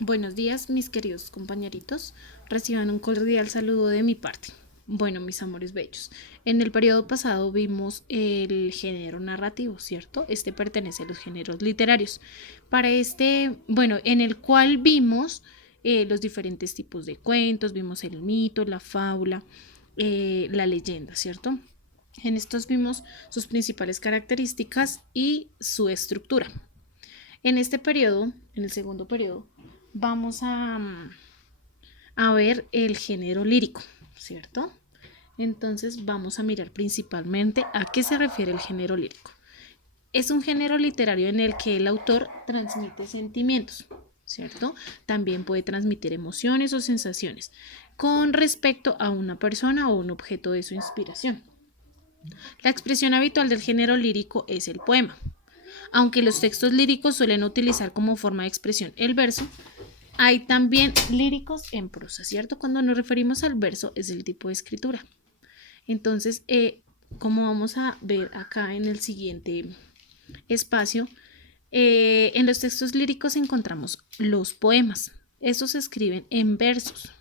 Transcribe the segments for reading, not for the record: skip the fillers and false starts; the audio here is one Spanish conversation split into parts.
Buenos días, mis queridos compañeritos. Reciban un cordial saludo de mi parte. Bueno, mis amores bellos, en el periodo pasado vimos el género narrativo, ¿cierto? Este pertenece a los géneros literarios. Para en el cual vimos los diferentes tipos de cuentos, vimos el mito, la fábula, la leyenda, ¿cierto? En estos vimos sus principales características y su estructura. En este periodo, en el segundo periodo, vamos a ver el género lírico, ¿cierto? Entonces vamos a mirar principalmente a qué se refiere el género lírico. Es un género literario en el que el autor transmite sentimientos, ¿cierto? También puede transmitir emociones o sensaciones con respecto a una persona o un objeto de su inspiración. La expresión habitual del género lírico es el poema. Aunque los textos líricos suelen utilizar como forma de expresión el verso, hay también líricos en prosa, ¿cierto? Cuando nos referimos al verso es el tipo de escritura. Entonces, como vamos a ver acá en el siguiente espacio, en los textos líricos encontramos los poemas. Estos se escriben en versos,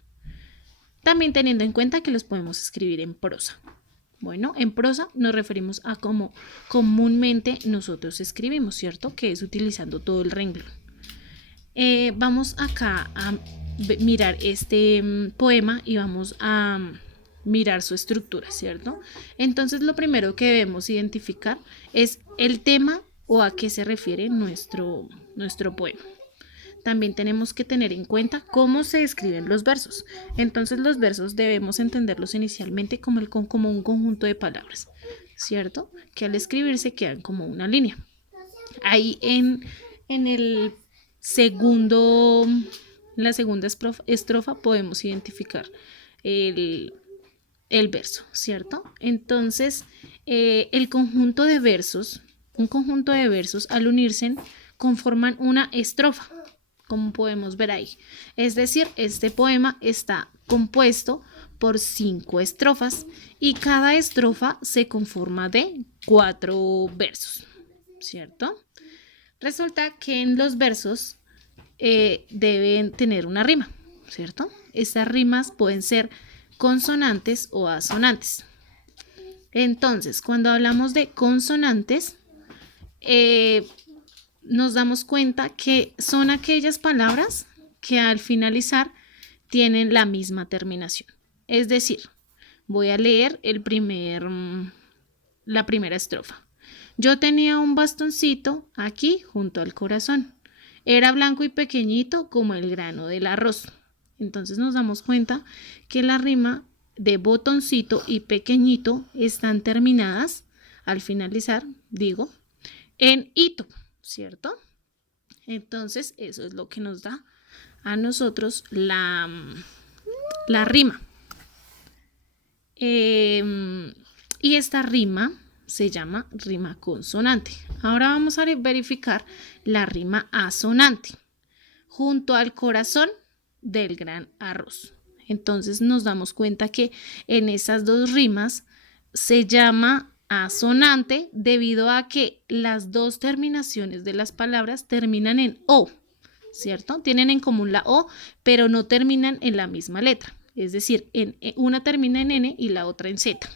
también teniendo en cuenta que los podemos escribir en prosa. Bueno, en prosa nos referimos a cómo comúnmente nosotros escribimos, ¿cierto? Que es utilizando todo el renglón. Vamos acá a mirar este poema y vamos a mirar su estructura, ¿cierto? Entonces lo primero que debemos identificar es el tema o a qué se refiere nuestro poema. También tenemos que tener en cuenta cómo se escriben los versos. Entonces los versos debemos entenderlos inicialmente como un conjunto de palabras, ¿cierto? Que al escribirse quedan como una línea. Ahí en el segundo, la segunda estrofa podemos identificar el, el verso, ¿cierto? Entonces, un conjunto de versos al unirse conforman una estrofa, como podemos ver ahí. Es decir, este poema está compuesto por 5 estrofas y cada estrofa se conforma de 4 versos, ¿cierto? Resulta que en los versos deben tener una rima, ¿cierto? Estas rimas pueden ser consonantes o asonantes. Entonces, cuando hablamos de consonantes, nos damos cuenta que son aquellas palabras que al finalizar tienen la misma terminación. Es decir, voy a leer la primera estrofa. Yo tenía un bastoncito aquí junto al corazón. Era blanco y pequeñito como el grano del arroz. Entonces nos damos cuenta que la rima de botoncito y pequeñito están terminadas al finalizar, digo, en hito, ¿cierto? Entonces eso es lo que nos da a nosotros la rima. Y esta rima se llama rima consonante. Ahora vamos a verificar la rima asonante. Junto al corazón del gran arroz. Entonces nos damos cuenta que en esas dos rimas se llama asonante debido a que las dos terminaciones de las palabras terminan en O, ¿cierto? Tienen en común la O, pero no terminan en la misma letra. Es decir, una termina en N y la otra en Z.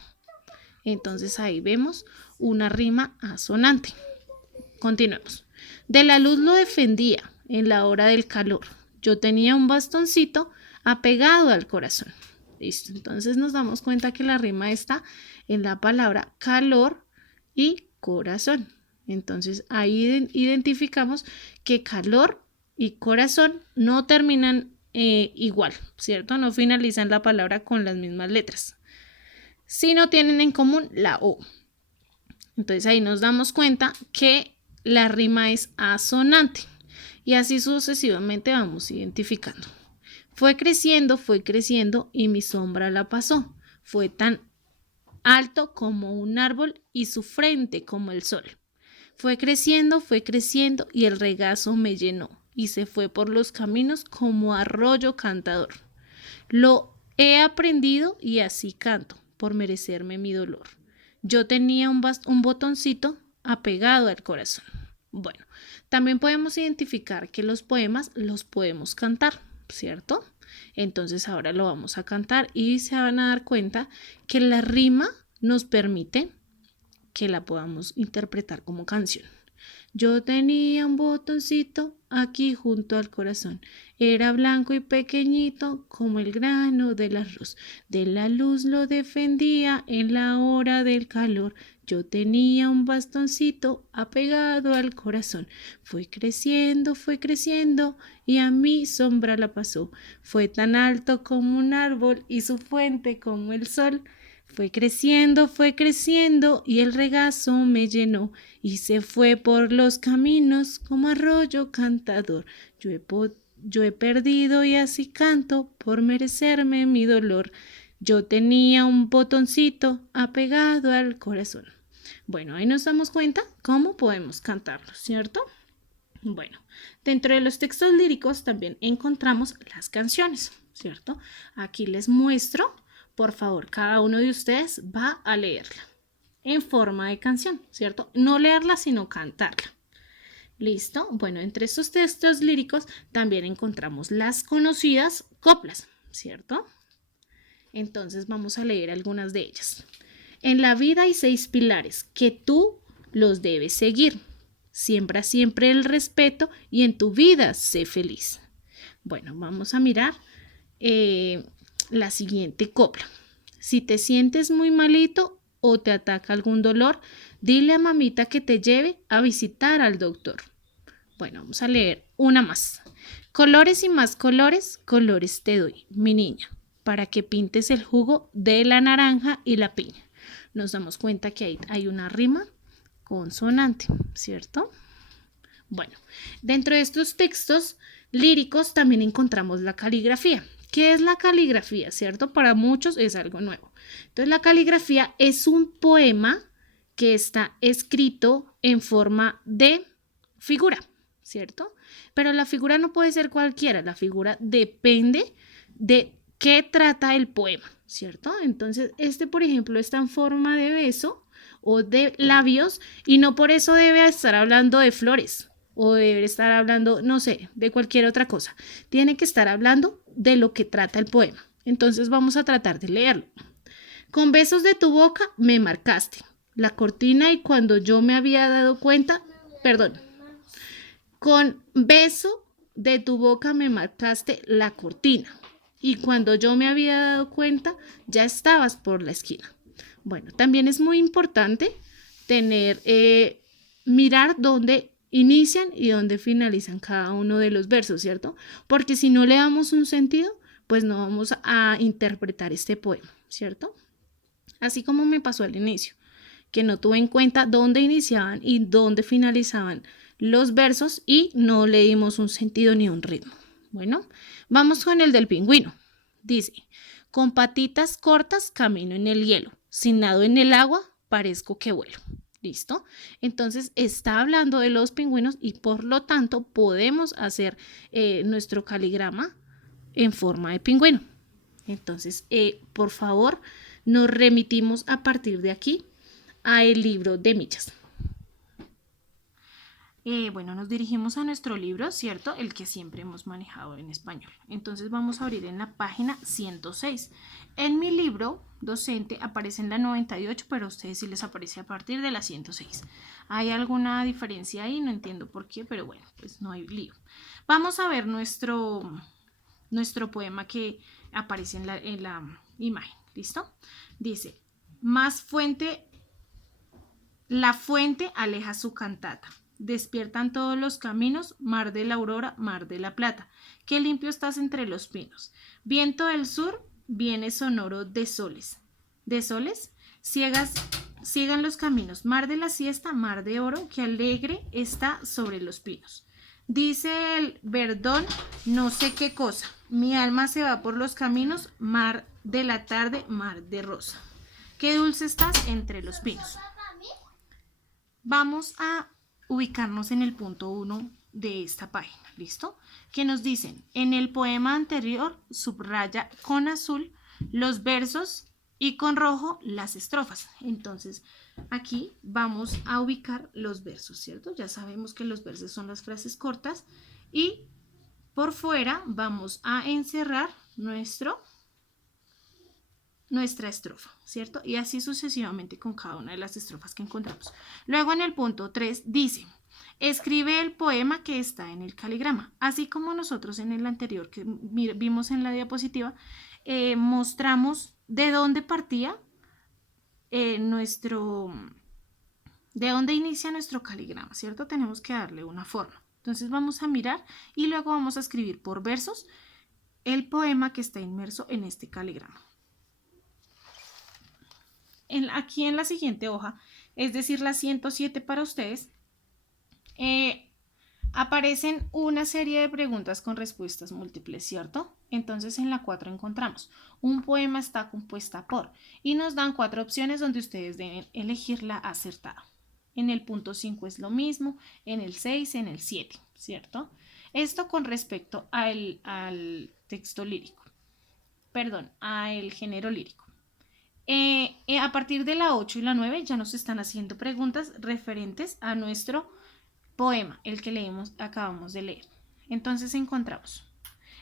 Entonces ahí vemos una rima asonante. Continuemos. De la luz lo defendía en la hora del calor. Yo tenía un bastoncito apegado al corazón. Listo. Entonces nos damos cuenta que la rima está en la palabra calor y corazón. Entonces ahí identificamos que calor y corazón no terminan igual, ¿cierto? No finalizan la palabra con las mismas letras, sino tienen en común la O. Entonces ahí nos damos cuenta que la rima es asonante y así sucesivamente vamos identificando. Fue creciendo y mi sombra la pasó. Fue tan alto como un árbol y su frente como el sol. Fue creciendo y el regazo me llenó y se fue por los caminos como arroyo cantador. Lo he aprendido y así canto por merecerme mi dolor. Yo tenía un botoncito apegado al corazón. Bueno, también podemos identificar que los poemas los podemos cantar, ¿cierto? Entonces ahora lo vamos a cantar y se van a dar cuenta que la rima nos permite que la podamos interpretar como canción. Yo tenía un botoncito aquí junto al corazón. Era blanco y pequeñito como el grano del arroz. De la luz lo defendía en la hora del calor. Yo tenía un bastoncito apegado al corazón. Fue creciendo y a mi sombra la pasó. Fue tan alto como un árbol y su fuente como el sol. Fue creciendo y el regazo me llenó y se fue por los caminos como arroyo cantador. Yo he perdido y así canto por merecerme mi dolor. Yo tenía un botoncito apegado al corazón. Bueno, ahí nos damos cuenta cómo podemos cantarlo, ¿cierto? Bueno, dentro de los textos líricos también encontramos las canciones, ¿cierto? Aquí les muestro. Por favor, cada uno de ustedes va a leerla en forma de canción, ¿cierto? No leerla, sino cantarla. ¿Listo? Bueno, entre estos textos líricos también encontramos las conocidas coplas, ¿cierto? Entonces vamos a leer algunas de ellas. En la vida hay 6 pilares que tú los debes seguir. Siembra siempre el respeto y en tu vida sé feliz. Bueno, vamos a mirar la siguiente copla. Si te sientes muy malito o te ataca algún dolor, dile a mamita que te lleve a visitar al doctor. Bueno, vamos a leer una más. Colores y más colores, colores te doy, mi niña, para que pintes el jugo de la naranja y la piña. Nos damos cuenta que hay una rima consonante, ¿cierto? Bueno, dentro de estos textos líricos también encontramos la caligrafía. ¿Qué es la caligrafía? ¿Cierto? Para muchos es algo nuevo. Entonces, la caligrafía es un poema que está escrito en forma de figura, ¿cierto? Pero la figura no puede ser cualquiera, la figura depende de qué trata el poema, ¿cierto? Entonces, por ejemplo, está en forma de beso o de labios y no por eso debe estar hablando de flores o debe estar hablando, no sé, de cualquier otra cosa. Tiene que estar hablando de lo que trata el poema. Entonces vamos a tratar de leerlo. Con besos de tu boca me marcaste la cortina y cuando yo me había dado cuenta, con beso de tu boca me marcaste la cortina y cuando yo me había dado cuenta ya estabas por la esquina. Bueno, también es muy importante mirar dónde inician y dónde finalizan cada uno de los versos, ¿cierto? Porque si no le damos un sentido, pues no vamos a interpretar este poema, ¿cierto? Así como me pasó al inicio, que no tuve en cuenta dónde iniciaban y dónde finalizaban los versos y no le dimos un sentido ni un ritmo. Bueno, vamos con el del pingüino. Dice, con patitas cortas camino en el hielo, si nado en el agua parezco que vuelo. ¿Listo? Entonces está hablando de los pingüinos y por lo tanto podemos hacer nuestro caligrama en forma de pingüino. Entonces, por favor, nos remitimos a partir de aquí a el libro de Michas. Bueno, nos dirigimos a nuestro libro, ¿cierto? El que siempre hemos manejado en español. Entonces vamos a abrir en la página 106. En mi libro docente aparece en la 98, pero a ustedes sí les aparece a partir de la 106. ¿Hay alguna diferencia ahí? No entiendo por qué, pero bueno, pues no hay lío. Vamos a ver nuestro poema que aparece en la imagen. ¿Listo? Dice, la fuente aleja su cantata. Despiertan todos los caminos, mar de la aurora, mar de la plata. Qué limpio estás entre los pinos. Viento del sur, viene sonoro de soles. De soles, ciegan los caminos. Mar de la siesta, mar de oro, que alegre está sobre los pinos. Dice el verdón, no sé qué cosa. Mi alma se va por los caminos, mar de la tarde, mar de rosa. Qué dulce estás entre los pinos. Vamos a ubicarnos en el punto 1 de esta página, ¿listo? Que nos dicen, en el poema anterior subraya con azul los versos y con rojo las estrofas. Entonces, Aquí vamos a ubicar los versos, ¿cierto? Ya sabemos que los versos son las frases cortas y por fuera vamos a encerrar nuestra estrofa, ¿cierto? Y así sucesivamente con cada una de las estrofas que encontramos. Luego en el punto 3 dice, escribe el poema que está en el caligrama. Así como nosotros en el anterior que vimos en la diapositiva, mostramos de dónde partía nuestro, de dónde inicia nuestro caligrama, ¿cierto? Tenemos que darle una forma. Entonces vamos a mirar y luego vamos a escribir por versos el poema que está inmerso en este caligrama. Aquí en la siguiente hoja, es decir, la 107 para ustedes, aparecen una serie de preguntas con respuestas múltiples, ¿cierto? Entonces en la 4 encontramos, un poema está compuesta por, y nos dan 4 opciones donde ustedes deben elegir la acertada. En el punto 5 es lo mismo, en el 6, en el 7, ¿cierto? Esto con respecto al texto lírico, perdón, al género lírico. A partir de la 8 y la 9 ya nos están haciendo preguntas referentes a nuestro poema, el que acabamos de leer. Entonces encontramos,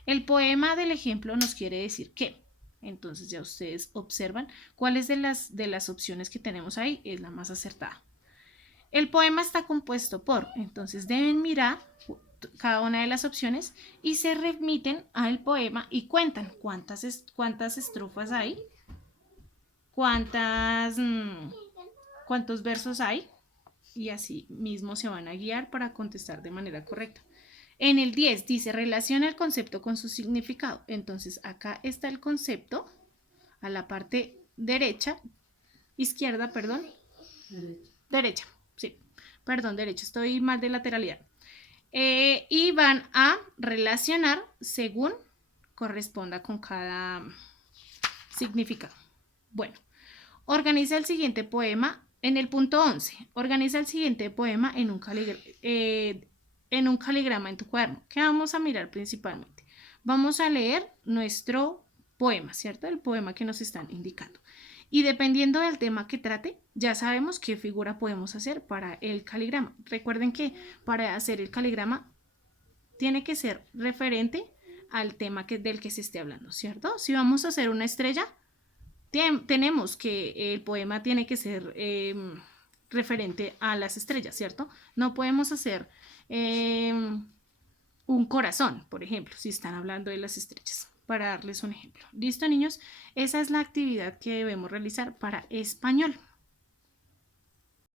el poema del ejemplo nos quiere decir qué. Entonces ya ustedes observan cuáles de las opciones que tenemos ahí es la más acertada. El poema está compuesto por, entonces deben mirar cada una de las opciones y se remiten al poema y cuentan cuántas estrofas hay, cuántos versos hay, y así mismo se van a guiar para contestar de manera correcta. En el 10 dice relaciona el concepto con su significado. Entonces acá está el concepto a la parte izquierda, perdón. Derecha, sí. Perdón, derecha, estoy mal de lateralidad. Y van a relacionar según corresponda con cada significado. Bueno, organiza el siguiente poema en el punto 11. Organiza el siguiente poema en un caligrama en tu cuaderno. ¿Qué vamos a mirar principalmente? Vamos a leer nuestro poema, ¿cierto? El poema que nos están indicando. Y dependiendo del tema que trate, ya sabemos qué figura podemos hacer para el caligrama. Recuerden que para hacer el caligrama tiene que ser referente al tema del que se esté hablando, ¿cierto? Si vamos a hacer una estrella, tenemos que el poema tiene que ser referente a las estrellas, ¿cierto? No podemos hacer un corazón, por ejemplo, si están hablando de las estrellas, para darles un ejemplo. ¿Listo, niños? Esa es la actividad que debemos realizar para español.